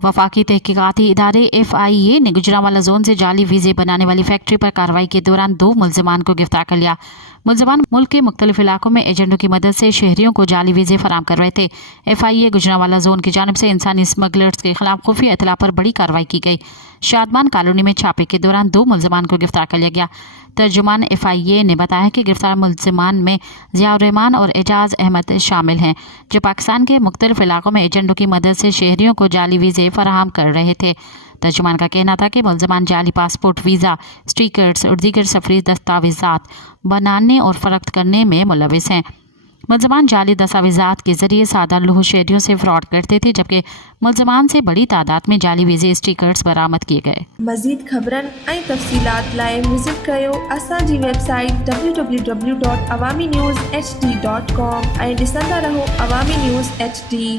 वफाकी तहकीकाती इदारे FIA ने गुजरांवाला जोन से जाली वीज़े बनाने वाली फैक्ट्री पर कार्रवाई के दौरान 2 मुल्ज़िमान को गिरफ्तार कर लिया। मुल्ज़िमान मुल्क के मुख्तलिफ इलाकों में एजेंटों की मदद से शहरियों को जाली वीज़े फराम कर रहे थे। FIA गुजरांवाला जोन की जानिब से इंसानी स्मगलर्स के खिलाफ खुफिया इतला पर बड़ी कार्रवाई की गई। शादमान कॉलोनी में छापे के दौरान 2 मुल्ज़िमान को गिरफ्तार कर लिया गया। तर्जुमान FIA ने बताया कि गिरफ्तार मुल्ज़िमान में ज़ियाउर रहमान और एजाज अहमद शामिल हैं, जो पाकिस्तान के मुख्तलिफ इलाकों में एजेंटों की मदद से शहरियों को जाली वीज़े फराहम कर रहे थे। तर्जुमान का कहना था कि मुल्ज़िमान जाली पासपोर्ट, वीज़ा, स्टिकर्स और दीगर सफरी दस्तावेज़ात बनाने और फ़रोख्त करने में मुलविस हैं। मुल्ज़िमान जाली दस्तावेज़ात के ज़रिए सादा लुह शहरियों से फ्रॉड करते थे, जबकि मुल्ज़िमान से बड़ी तादाद में जाली वीज़े स्टिकर्स बरामद किए गए। मज़ीद ख़बरनि ऐं तफ़सीलात लाइ विज़िट कयो असांजी वेबसाइट www.awamiNewsHD.com ऐं ॾिसंदा रहो अवामी न्यूज़ HD।